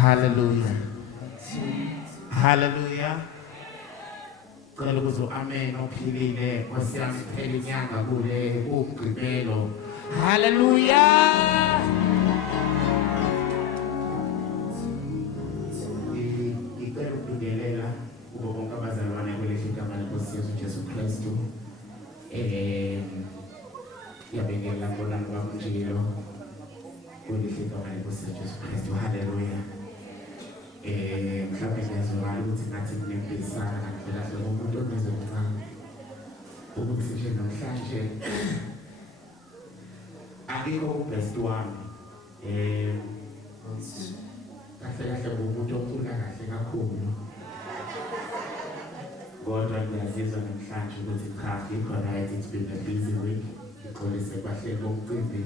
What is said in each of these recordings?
Hallelujah. Hallelujah. Cela ukuze amen ophilile Nkosi yami iphela inyanga kule umgqibelo. Hallelujah. Ngicela ukubingelela kubo bonke abazalwane kweleli igama leNkosi yethu Jesu Kristu. Ngiyabingelela ngolando lwakunjilo kweleli igama leNkosi yethu Jesu Kristu. Hallelujah. Mhlawumbe ngiyazwakala ukuthi ngathi kunempikisana ngempela hle umuntu onezwe kancane ukuthi nje namhlanje akekho ubest wami kahle umuntu ocula kahle kakhulu kodwa ngiyazizwa namhlanje ukuthi cha ikhona it's been a busy week ngixolise bahle bomcimbi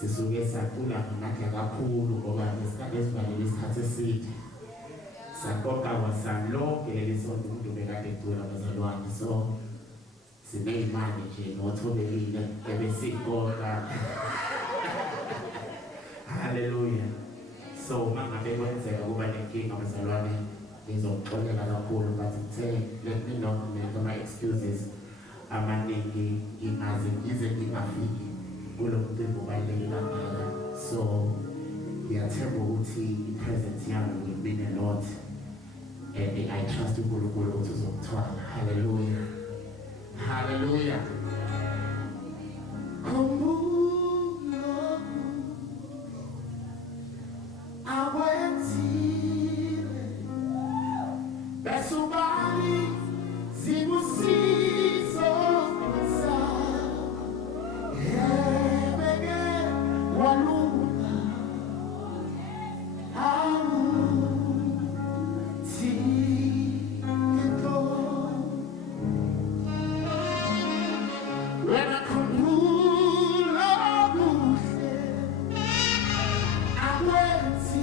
sisuke sacula ngakhe kakhulu ngoba ngesikhathi esivalile isikhathi eside saqoqa wasalonke leli sonto umuntu bekade ecula abazalwane so sineyimali nje nothobelile ebesiqoqa. Hallelujah. So mangabe kwenzeka kuba nenkinga abazalwane ngizoxolela kakhulu but let me know my excuses amaningi ingaze ngize ngingafiki kulo mcimbi ubaluleke kangaka so ngiyathemba ukuthi i-presence yami will mean a lot and I trust uNkulunkulu ukuthi uzokuthwala. Hallelujah. Hallelujah. I went to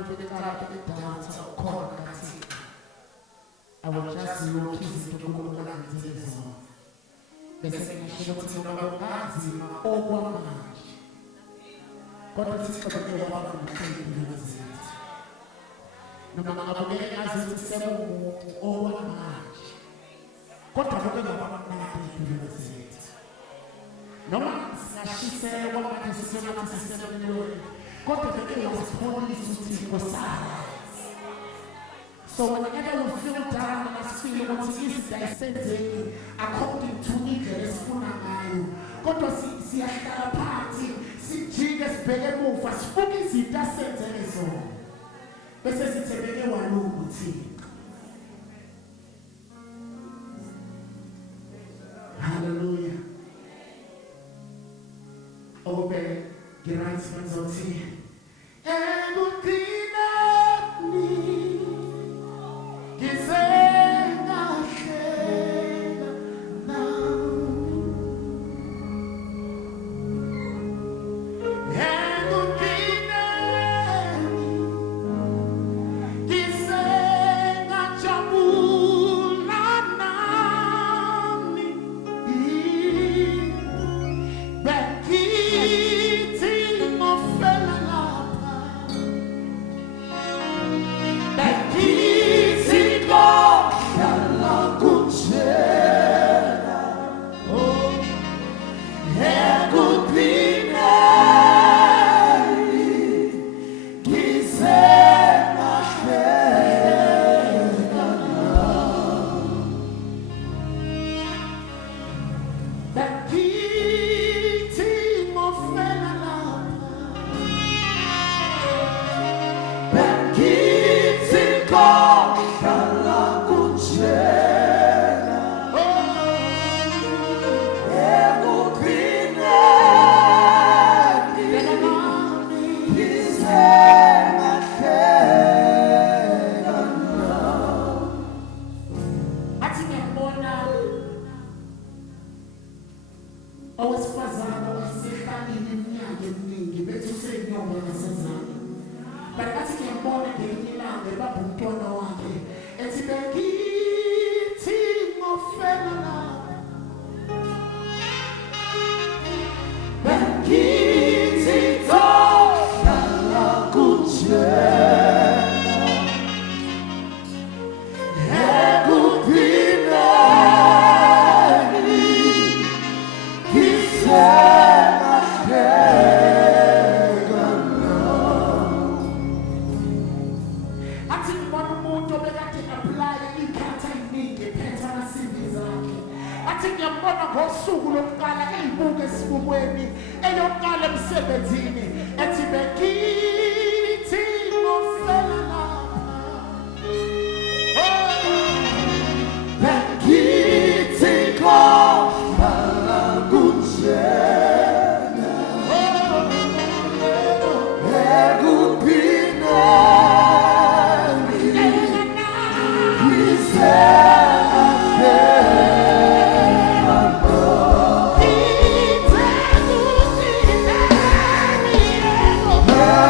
I will just look into the bese ngisho ukuthi noma kunganzima okwamanje kodwa sicabangele waba ngumthembu wezitha noma ngabukeke ngazi ukuthi sekumuntu okwamanje kodwa lokho ngabamnandi impilo wezitha noma singashiselwa manje sisema sisemlweni kodwa beke wasipholisa ukuthi ngosala. So whenever you feel down and feel what it is that I said according to me, there is funagayo. Kodwa siyahlala phansi sijike sibheke emuva sifuke izinto asenzele zona bese sithebeke walungu Thixo. Hallelujah. Obe ngiright manzothi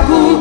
Abu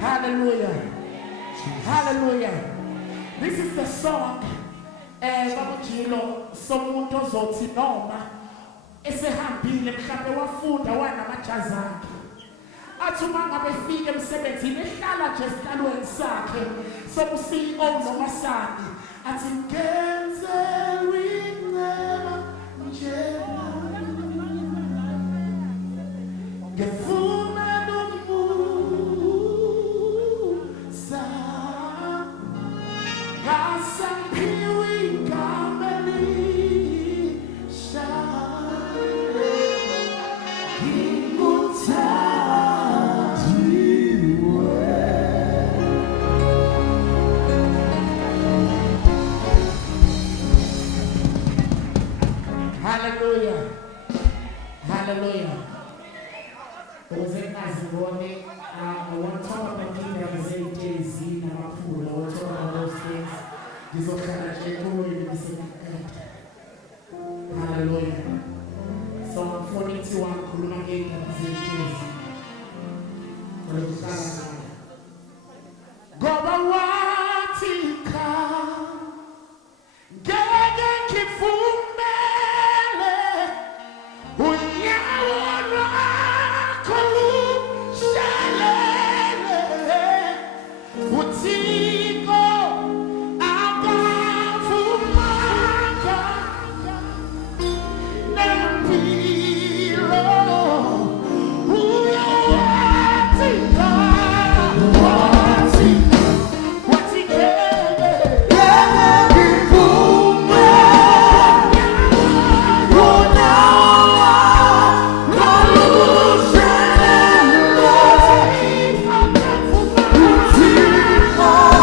Hallelujah. Hallelujah. This is the song somuntu ozothi noma esehambile mhlawumbe wafunda wanamajazi akhe athi uma ngabe efika emsebenzini ehlala nje esihlalweni sakhe sobu-CEO noma sani athi ngenzelwe inceba njena ngifuna nomusa ngasaphiwe igama elisha Hallelujah. Hallelujah. It was in Nazarone. I want to talk about things that was in Jay-Z and my food. I want to talk about those things. This was kind of hallelujah. Psalm 42 Kuruma gate that was in Jay-Z. Goba watika Gege kifumele Unyawara kolu shalele Utiko agafumaka Nambilo Uya watika Oh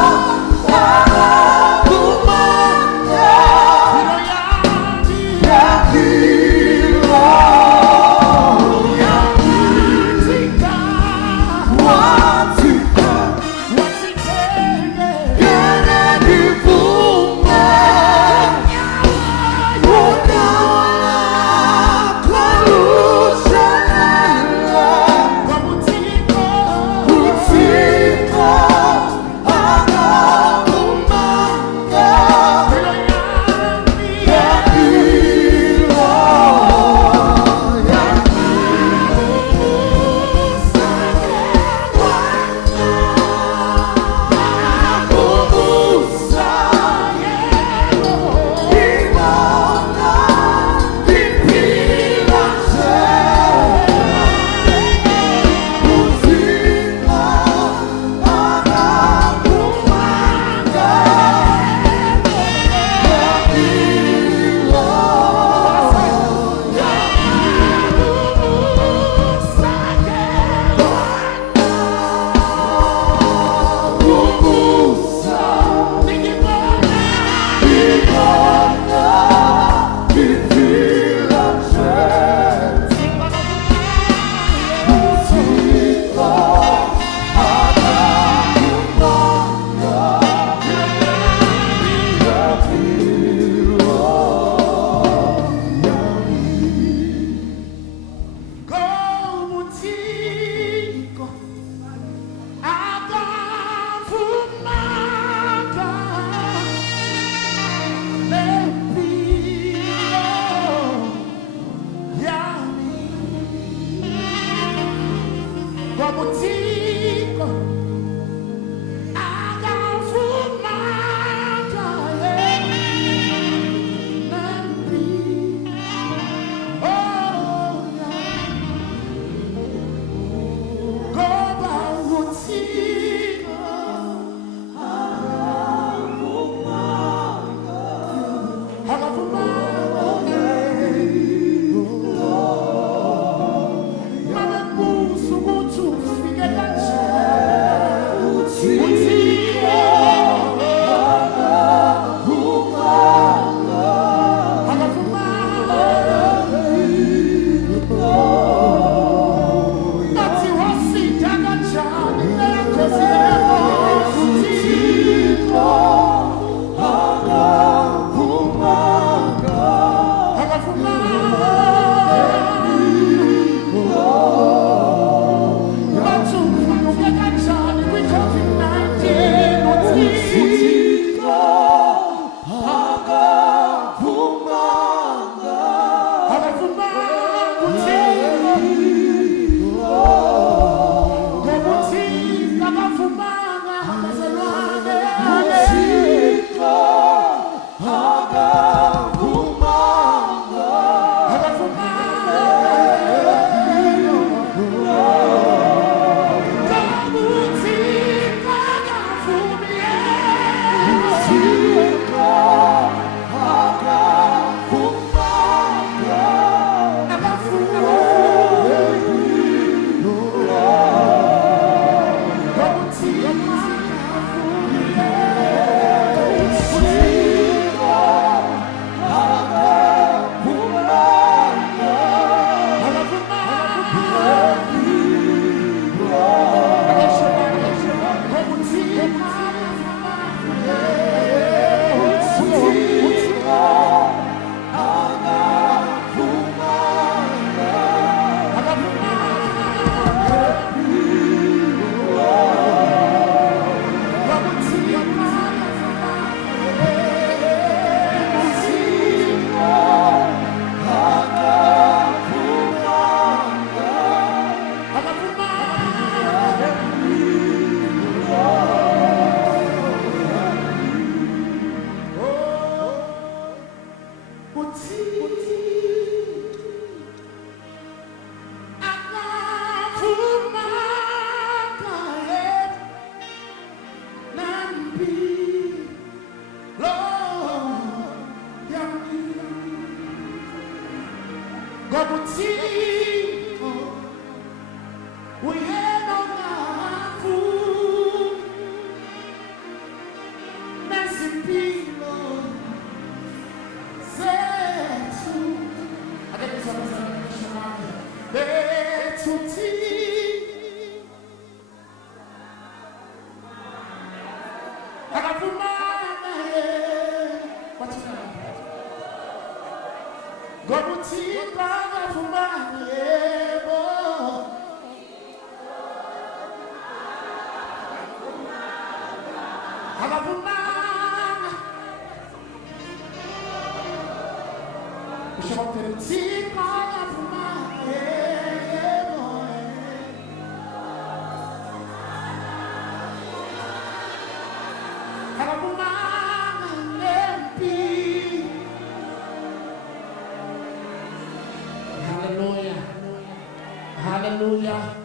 Hallelujah.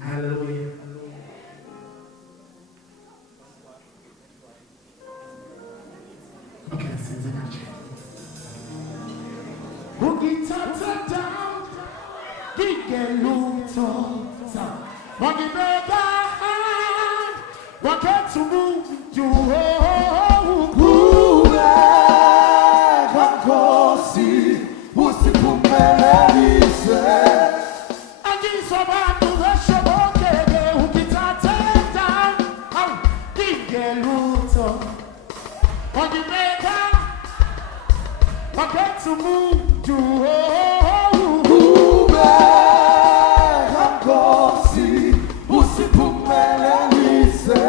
Hallelujah. Okay, let's sing the magic. Boogie tata down, gige luto. Boogie mega, wake to move you. Kankosi, usipumelemise. Angi sabatu veshoboke, boogie tata down, gige luto. Boogie mega, wake to move you. Kankosi, usipumelemise.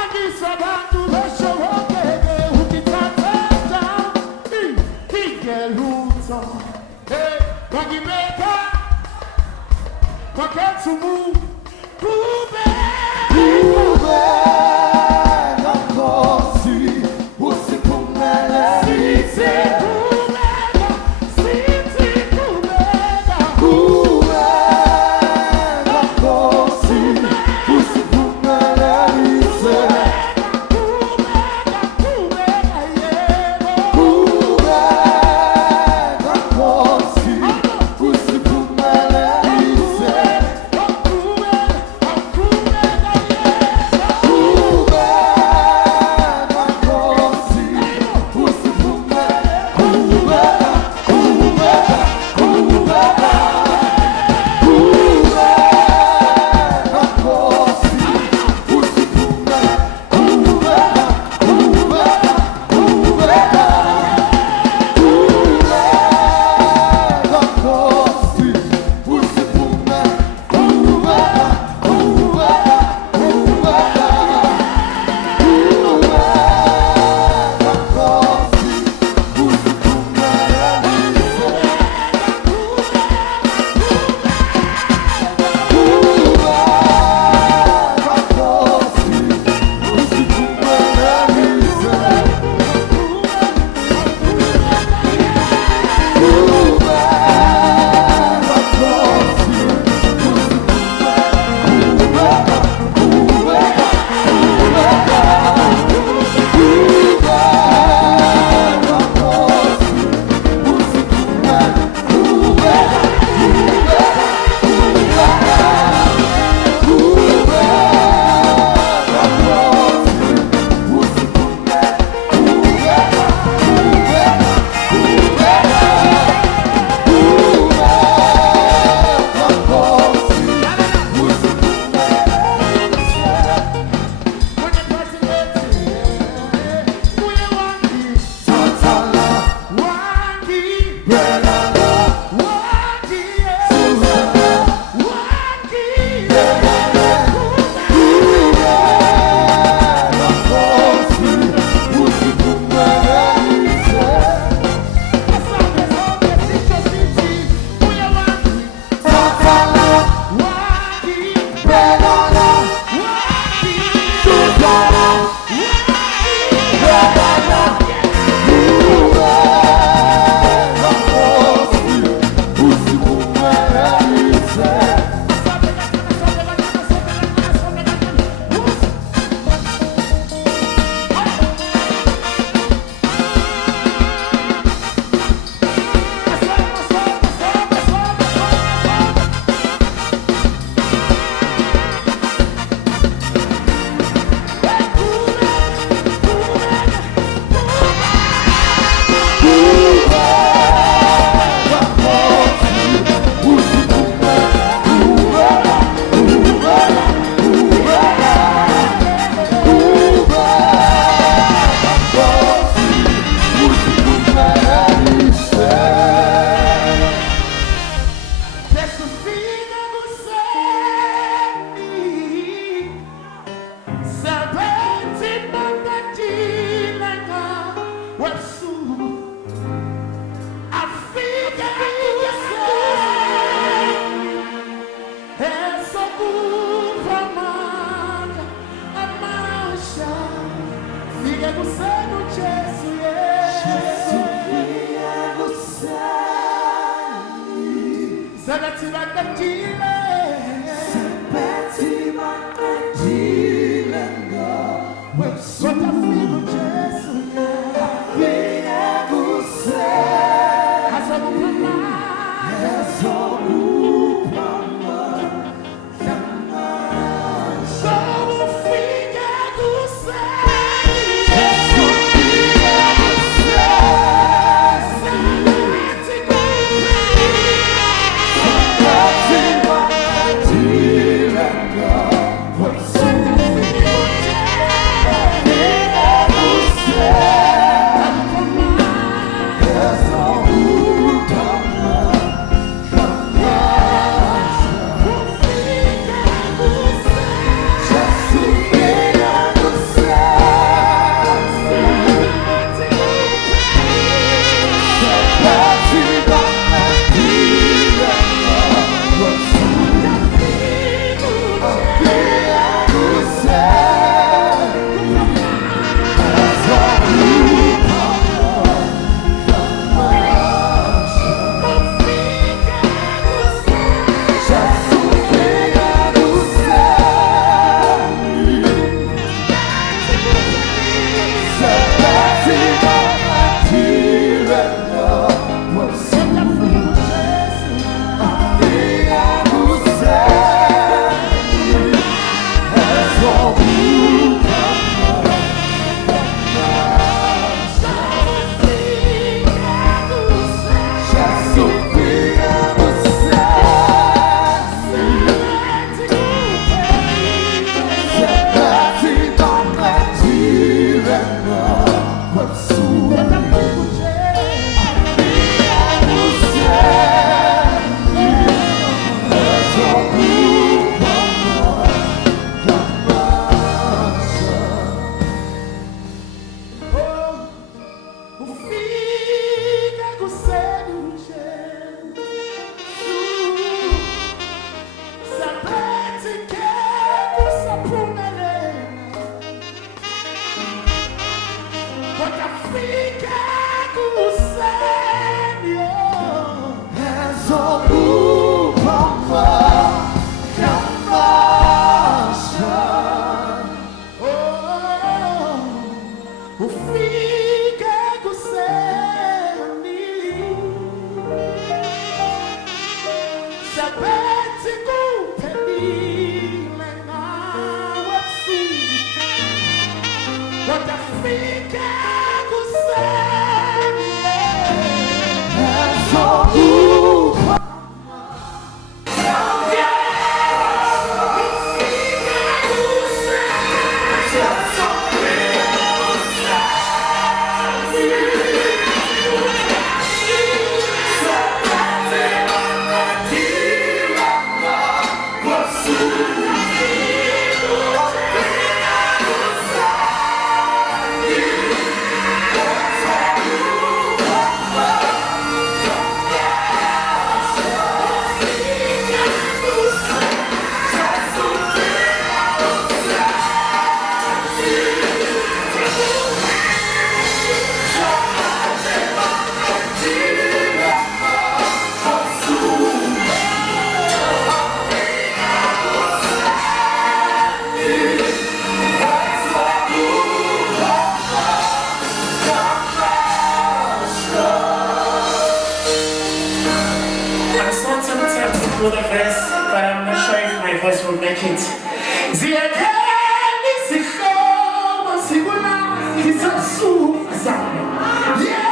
Angi sabatu veshoboke, boogie tata down, gige luto. Hey, boogie mega, wake to move. Kankosi, usipumelemise. Kankosi, usipumelemise. Kankosi, usipumelemise. kupamana amasha fika kusenu Jesu Sabati bakatile Watafiku Jesu For the verse, but I'm not sure if my voice will make it. Ziyadeni sikhoma sikuna kisasu sana.